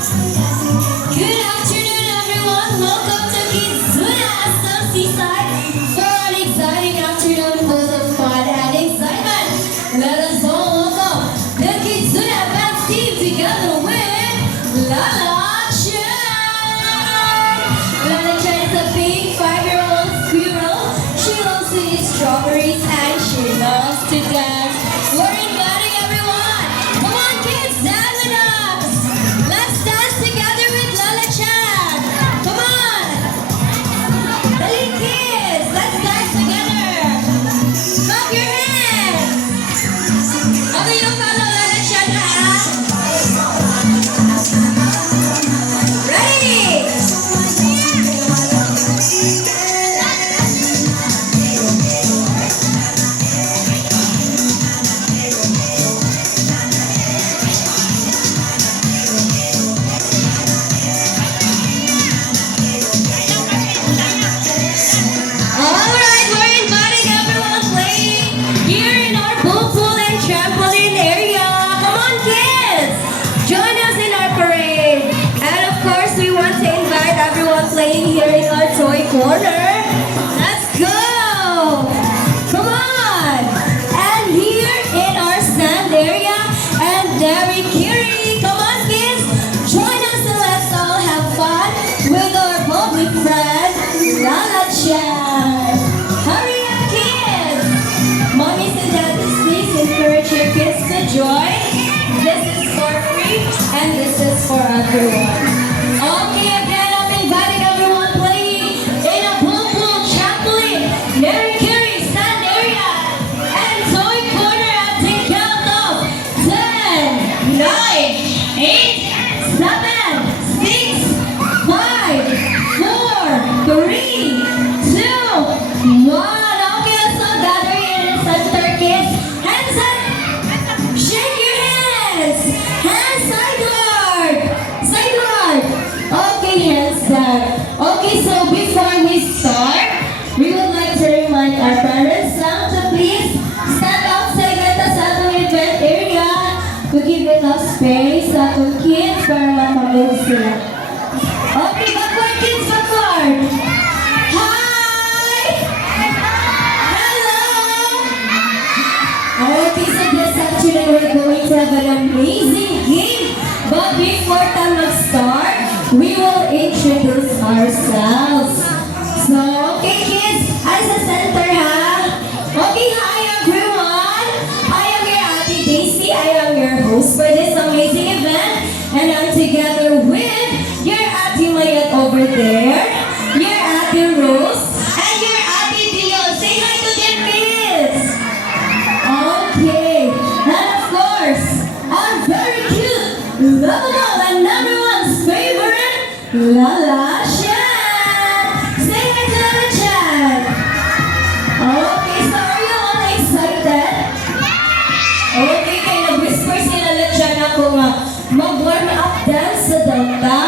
Good afternoon, everyone. Welcome to Kizuna SM Seaside for an exciting afternoon full of fun and excitement. Let us all welcome the Kizuna Advance team together with Lala Chan. Lala Chan is a big 5-year-old squirrel. She loves to eat strawberries and she loves to dance. We're inviting everyone. Come on, kids, dance with us. Let's dance together with Lala Chan. Come on. Dali, kids. Let's dance together. Clap your hands. Okay, you follow Lala Chan, ha? Ready? Alright, we're inviting everyone playing here in our pool and trampoline area. Come on, kids! Join us in our parade. And of course, we want to invite everyone playing here in our toy corner. Let's go! Come on! And here in our stand area and Derry Curie. Come on, kids! Join us and let's all have fun with our public friend, Lala Chan. Hurry up, kids! Mommies and daddies, please encourage your kids to join. This is for free and this is for everyone. Okay, again, I'm inviting everyone playing in a pool trampoline, Mary Curie stand area, and toy corner at the count of 10, 9, 8, 7, 6, 5, 4, 3, 2, 1. Okay, let's all gather here in the center, kids. Hands up. Shake your hands. Hands sideward. Sideward. Okay, hands up. Okay, so before we start, we would like to remind our parents now to please stand outside at the Sato event area to give enough space sa ating kids para makamove sila. Okay, backward kids, backward. Hi! Hello! Okay, so this afternoon we're going to have an amazing game. But before time to start, we will introduce ourselves. So, okay kids, as a center ha? Okay, hi everyone! I am your Ate Daisy. I am your host for this amazing event. And I'm together with your Ate Mayat over there, your Ate Rose, and your Ate Dio. Say hi to them, kids! Okay, and of course, our very cute, lovable, and everyone's favorite, Lala Chan! Say hi to Lala Chan! Okay, so are you all excited? Okay, kaya nag-whisper si Lala Chan ako nga, mag-warm up dance sa Delta.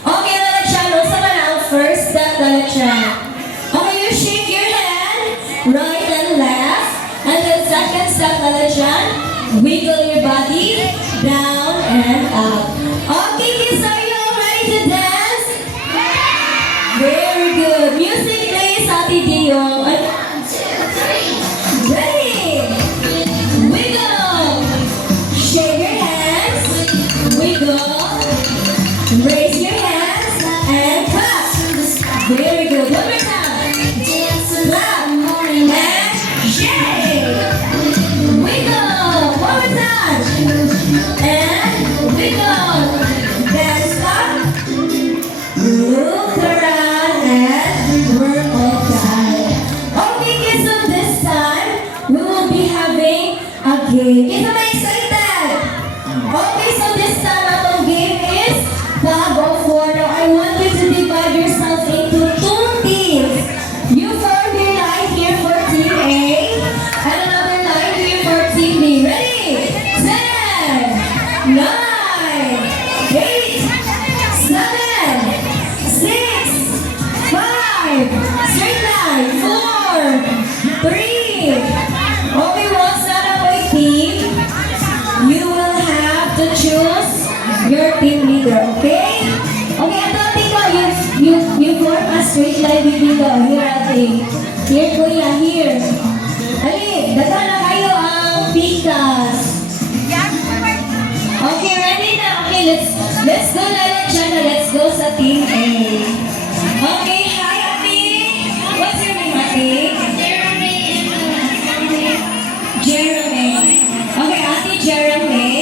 Okay, Lala Chan, what's naman ang first step, Lala Chan? Okay, you shake your hand, right and left. And then second step, Lala Chan, wiggle your body, down and up. Okay, kids, are you all ready to dance? Very good. Music please, Ate Dio. 1, 2, 3. Ready? Wiggle. Shake your hands. Wiggle. Raise your hands and clap. Very good. One more time. Clap and shake. Wiggle. One more time. And wiggle. Then stop. Look around and we're all done. Okay, kids, so this time we will be having a game. Kids, am I excited? Okay, so this time our game is Tug of War. Now, I want you to divide yourselves into 2 teams. You form your line here for Team A, and another line here for Team B. Ready? 10, 9, 8, 7, 6, 5, straight line, 4, 3. Okay, once that away team, you will have to choose your team leader, okay? Okay, ato tingko, you form a straight line with me go. Here, ate. Here, kuya, here. Ali, daga na kayo ang pikas. Okay, ready na? Okay, let's go na lang siya na. Let's go sa team A. Okay, hi, ate. What's your name, ate? Jeremy. Okay, ate Jeremy.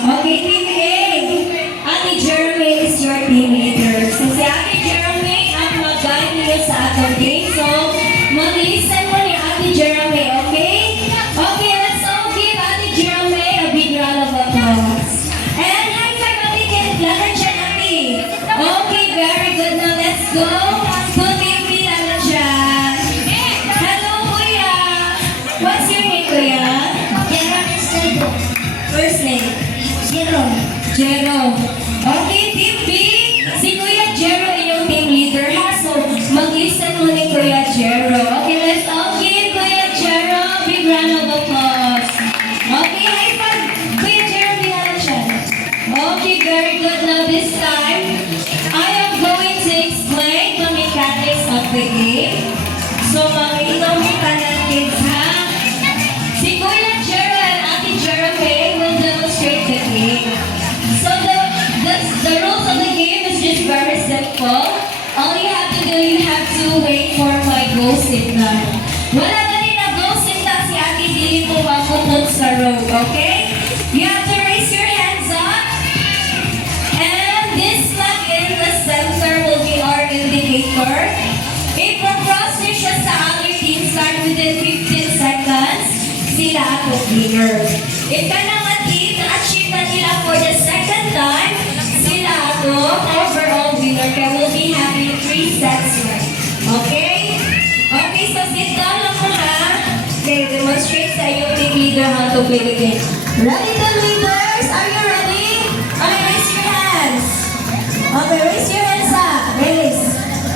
Okay, team A. Ate Jeremy is your team leader. So si ate Jeremy ang mag-guide niyo sa atong game. So, mag-listen mo ni ate Jeremy, okay? Okay, let's all give ate Jeremy a big round of applause. And high five, ate Kenneth. Lahat siya, ate. Okay, very good. Now let's go. Put team B lahat siya. Hello, kuya. What's your name, kuya? First name? Jero. Okay, team B. Si Kuya Jero yung team leader ha. So, mag-listen mo ni Kuya Jero. Okay, let's all give Kuya Jero a big round of applause. Okay, high five. Kuya Jero, binala siya. Okay, very good. Now this time, I am going to explain the mechanics of the game. So, makita mo tanan kids ha. Si Kuya Jero and Ate Jeremy will demonstrate the game. So the rules of the game is just very simple. All you have to do, you have to wait for my go signal. Wala na rin na go signal si Ate Dili po mapupunta sa road, okay? You have to raise your hands up. And this flag in the center will be our indicator. If cross niyo siya sa other team, start within 15 seconds, sila ako winner. If ka naman team, na-achieve na nila for the second time, sila ako overall winner. Kaya we'll be having 3 sets. Okay? Okay, so sit down lang mo ha. Okay, demonstrate sa iyong team leader how to play the game. Ready, team leaders? Are you ready? Okay, raise your hands. Okay, raise your hands ha. Raise.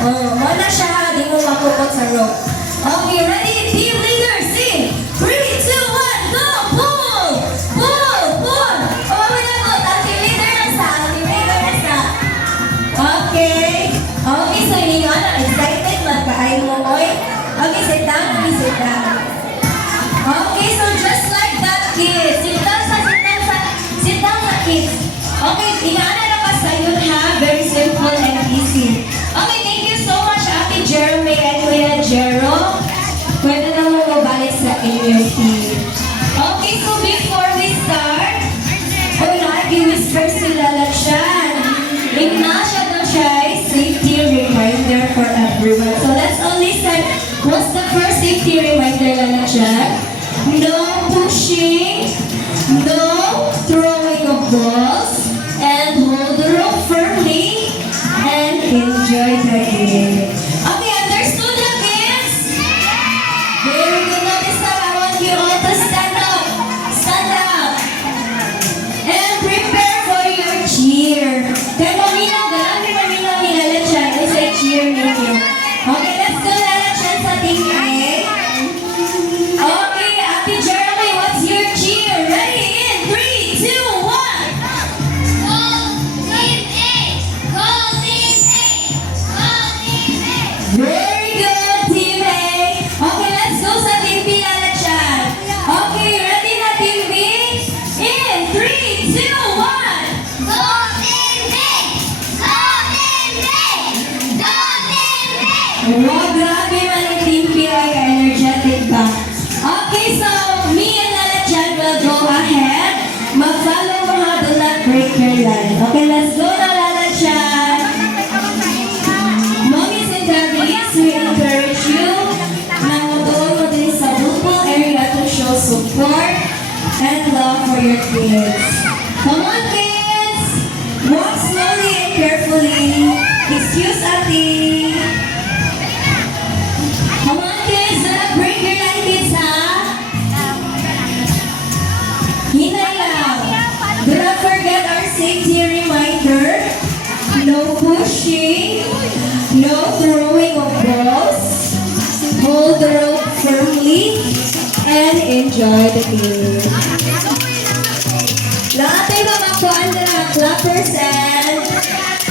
Oh, wala siya ha. Di mo makukot sa rope. Okay, ready? Team leaders, sing! 3, 2, 1, go! Pull! Pull! Pull! Oh, wala ko. Team leader na sa. Team leader na sa. Okay. Okay, so hindi nga na excited magkaay mo, oy. Okay, sit down. Okay, sit down. Okay, so just like that, kids. Sit down sa kids. Okay, inaana na pa sa yun ha. Very simple and easy. Okay, thank you so much, Ate Jeremy and Kuya Jero. Pwede na mo mabalik sa inyong team. Okay, so before we start, nag-whisper sila lang siya. Ignacia daw siya ay safety reminder for everyone. So let's all listen. What's the first safety reminder lang siya? No pushing, no throwing of balls, and hold the rope firmly, and enjoy the game. Okay, understood the kids? Very good. Now this time I want you all to stand up. Stand up. And prepare for your cheer. Kaya maminaw, galang maminaw nilalat siya. It's a cheer ninyo. Okay, let's go lalat siya sa team A. Okay, Ate Jeremy, what's your cheer? Ready? In 3, 2, 1. Very good, Team A. Okay, let's go sa Team B lalat siya. Okay, ready na Team B? In 3, 2, 1. Wow, grabe man yung Team B ay energetic ba? Okay, so me and Lalat Chan will go ahead. Mag-follow mo ha, do not break your line. Okay, let's go na Lalat Chan. Mommies and daddies, we encourage you na mag-doon mo din sa Bupol area to show support and love for your kids. Come on, kids! Walk slowly and carefully. Excuse Ate. Come on, kids! Do not break your line, kids, ha? Hinay lang. Do not forget our safety reminder. No pushing. No throwing of balls. Hold the rope firmly. And enjoy the game. Lahat ay mamakuan na clappers and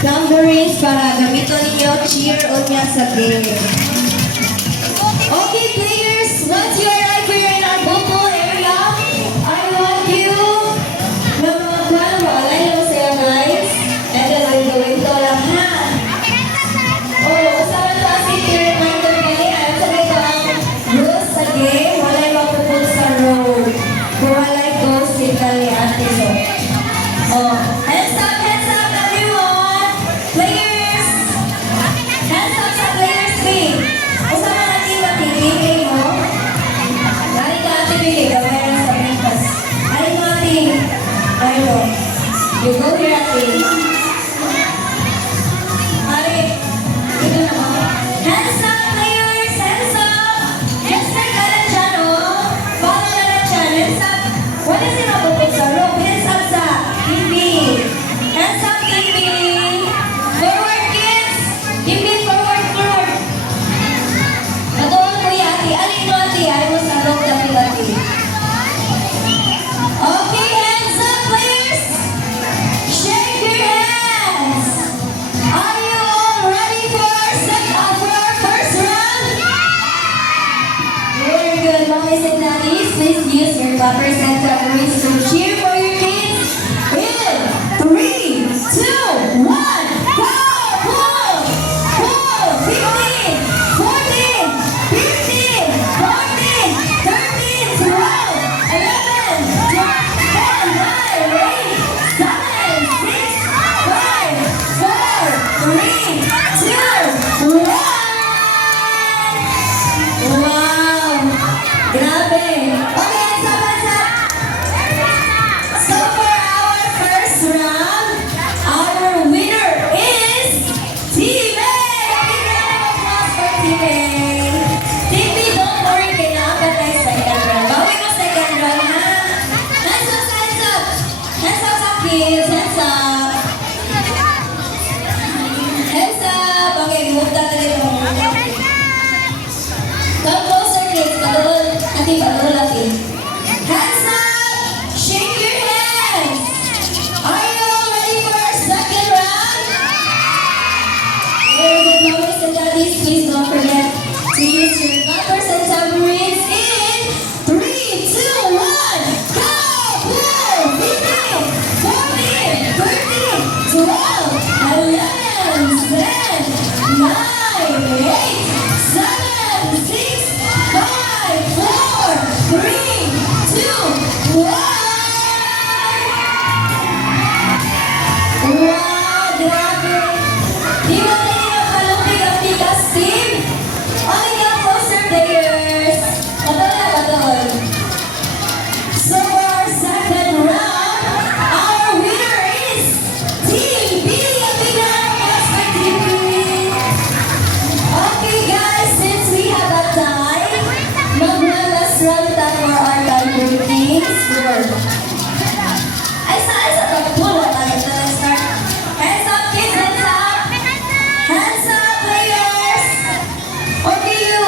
tambourines para gamitin ninyo cheer o niya sa game. Okay, players, once you arrive here in our football area, I want you na mga alay lang sa'yo, guys. And then I'm going to lang, ha? Oh, kasama to ang city reminder kami. Ayaw sa dito ang rules sa game. Walay mapupul sa road. Kung walay goals, sitali ate. Oh, hands up, everyone! Players! Hands up sa players, please! Usama natin matibigay mo. Dali ka ate, bigay. Gawin lang sa pintas. Dali mo ate. Ayun. You go here, ate. Ate, ito na mo. Hands up, players! Hands up! Just like ka lang dyan, oh. Follow na lang dyan. Hands up. Wala sila bukod sa rope. Hands up sa TV. Hands up, TV. Forward, kids. TV, forward, forward. Patuloy mo yung ate. Alin mo, ate. Ayaw mo sa rope, ate, ate. Okay, hands up, players. Shake your hands. Are you all ready for our first round? Very good, mommies and daddies. Please use your clappers and tambourines to cheer for your kids. In 3, 2, 1, go! Pull! Pull! 15, 14, 15, 14, 13, 12, 11, 12, 10, 9, 8, 7, 6, 5, 4, 3, 2, 1. Wow! Grabe! Okay, hands up! So for our first round, our winner is Team A! Big round of applause for Team A! Team B, don't worry, kailangan tayo second round. Bawi mo second round, ha? Hands up, hands up! Hands up sa kids, hands up! Hands up! Okay, move down na dito. Come closer, kids. Padul. Ati, padul, ati. Hands up! Shake your hands! Are you all ready for our second round? Very good, mommies and daddies. Please don't forget to use your clappers and tambourines in 3, 2, 1, go! Pull! 15, 14, 13, 12, 11, 10, 9, 8, 7, 6, 5, 4, 3, 2, 1. Wow, grabe. Di ba tayo nakalupig ang bigas, team? Okay, come closer, players. Patol na, patol. So for our second round, our winner is Team B. A big round of applause for Team B. Okay, guys, since we have a tie, mag-last round tayo for our time score. Ay, sa pagpulo tayo. So, let's start. Hands up, kids, hands up. Hands up, players. Okay, you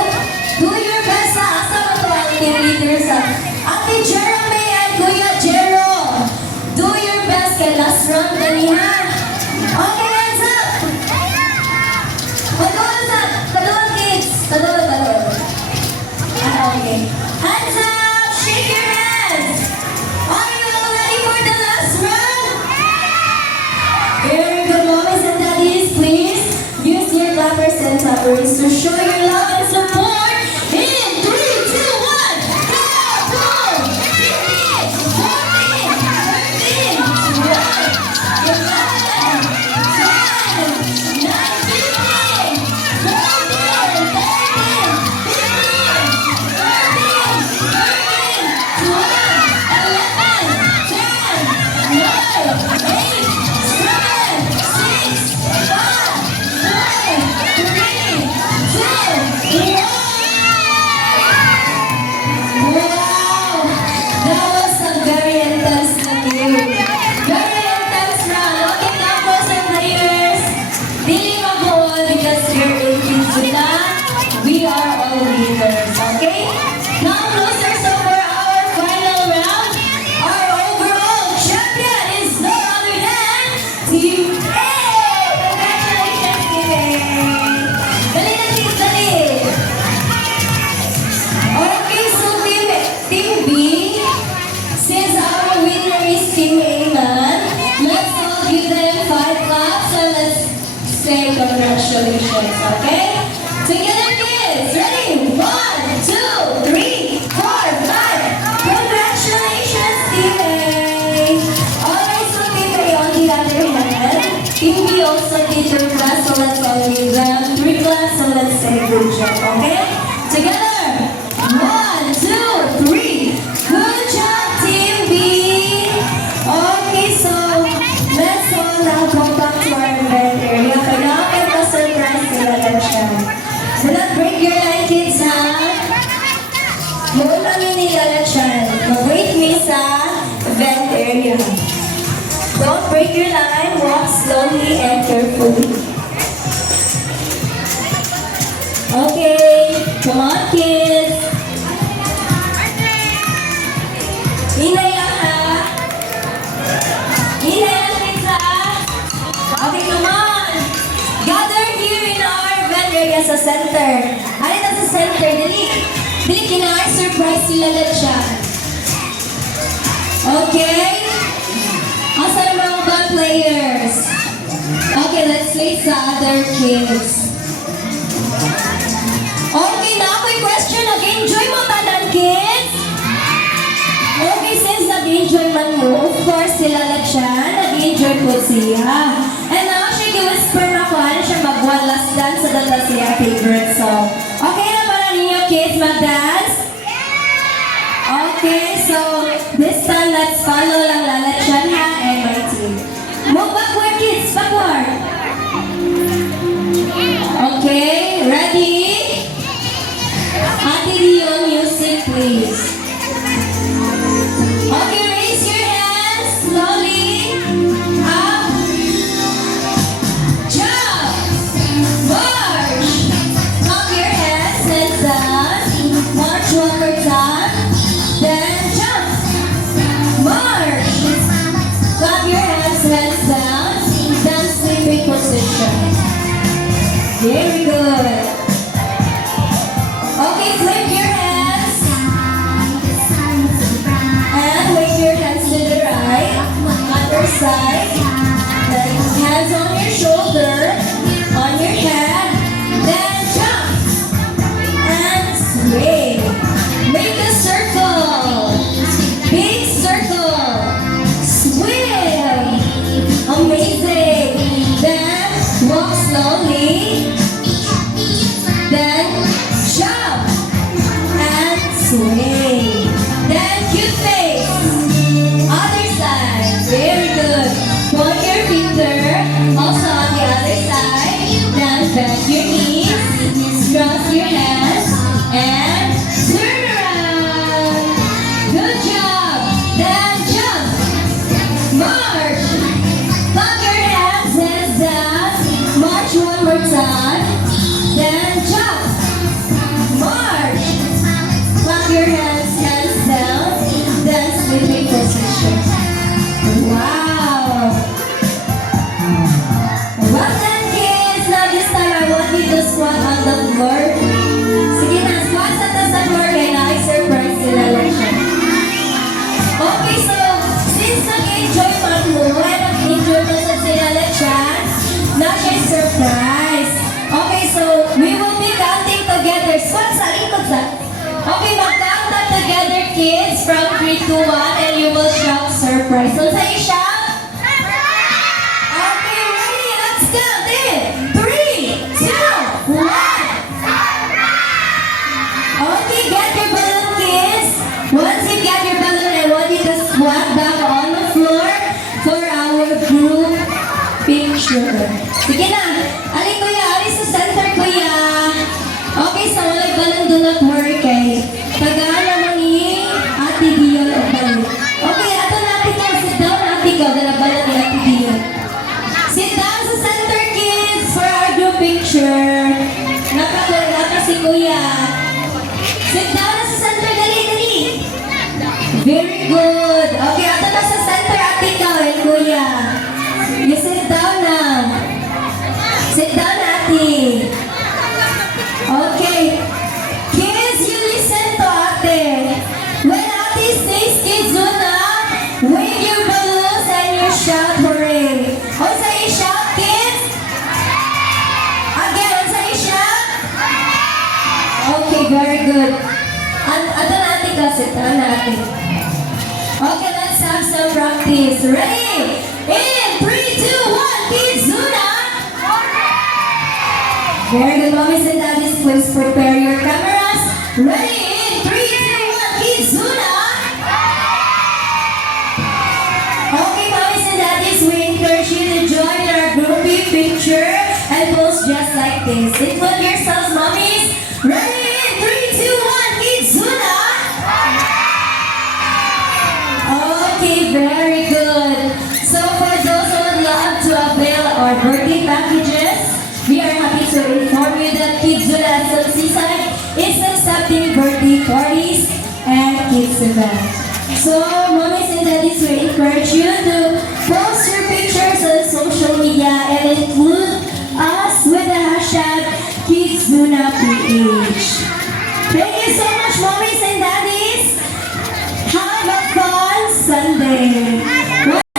do your best, ha? Asa mo to ang team leaders, ha? Ate Jeremy and Kuya Jero, do your best kay last round dali, ha? Okay, hands up. Padol, kids. Padol. Okay. Hands up, shake your hands. Are you all ready for the last round? Very good, mommies and daddies. Please use your clappers and tambourines to show your love and support. In 3, 2, 1, go! Pull! 15, 14, 13, 12, 11, 10, 9, 15, 14, 13, 15, 12, 11, 10, 9, 8, 7, 6, 5, 4, 3, 2, 1. say congratulations, okay? Together, kids. Ready? 1, 2, 3, 4, 5. Congratulations, Team A. Alright, so Team A on the other hand. Team B also did their class, so let's all give them 3 claps, so let's say good job, okay? Together. 1, 2, 3. Good job, Team B. Okay, so let's all now go back to our event area. Kailangan kayo pa-surprise sila lang siya. Do not break your line, kids, ha? Noon namin nilala siya. Mag-wait me sa event area. Don't break your line. Walk slowly and carefully. Okay, come on, kids. Hinay lang, ha? Hinay lang, kids, ha? Okay, come on. Gather here in our event area sa center. Halika sa center, dali. Dali, kina-surprise sila lang siya. Okay? Asa na mga ball players? Okay, let's wait sa other kids. Okay, na ako'y question. Nag-enjoy mo tanan, kids? Okay, since nag-enjoy man mo, of course, sila lang siya. Nag-enjoy po siya. And now, siya gi-whisper na ko, ano siya mag-one last dance sa data siya favorite song. Okay na para ninyo, kids, mag-dance? Okay, so this time, let's follow lang Lalat Shanha and my team. Move backward, kids, backward. Okay, ready? Ate Dion, music, please. Okay, raise your hands slowly. Up. Jump. March. Clap your hands and dance. March one more time. Then jump. March. Clap your hands down. Dance sleeping position. Very good. Okay, flip your hands. And wave your hands to the right. Other side. Then hands on your shoulder. On your head. Then jump. And swing. Make a circle. Big circle. Swim. Amazing. Then walk slowly. Then jump. And swing. Then cute face. Other side. Very good. Point your finger. Also on the other side. Then bend your knees. Cross your hands. And turn around. Good job. Then jump. March. Clap your hands and dance. March one more time. Then jump. March. Clap your hands down. Then sleeping position. Wow. Well done, kids. Now this time I want you to squat on the floor. Sige na, squat sa floor kaya na-surprise sila lang siya. Okay, so since nag-enjoy man mo, nag-enjoy mo sa sila lang siya, na siya surprise. Okay, so we will be counting together. Squat sa likod sa. Okay, mag-count na together, kids, from 3 to 1, and you will shout surprise. So sa'yo shout? Okay, ready? Let's count in. 3, 2, 1. Okay, get your balloon, kids. Once you get your balloon, I want you to squat back on the floor for our group picture. Sige na. Ali, kuya. Ali sa center, kuya. Okay, so walang balloon, do not worry, kay tagaan naman ni Ate Dion o balloon. Okay, ato natin ka. Sit down, Ate ko. Dala balloon ni Ate Dion. Sit down sa center, kids, for our group picture. Naka si kuya. Sit down na sa center. Dali, dali. Very good. Okay, ato na sa center, Ate ko and kuya. You sit down now. Sit down, Ate. Okay. Kids, you listen to Ate. When Ate says kids, do not wave your balloons and you shout hooray. O say shout, kids. Okay, very good. Ato natin kasi, natin. Okay, let's have some practice. Ready? In 3, 2, 1, Kizuna! Very good, mommies and daddies. Please prepare your cameras. Ready? In 3, 2, 1, Kizuna! Okay, mommies and daddies, we encourage you to join our groupie picture and pose just like this. Include yourselves, mommies. Ready? In 3, 2, 1, Kizuna! Okay, very good. So for those who would love to avail our birthday packages, we are happy to inform you that Kizuna Sun Seaside is accepting birthday parties and kids events. So, mommies and daddies, we encourage you to post your pictures on social media and include us with the hashtag KidsUnaPH. Thank you so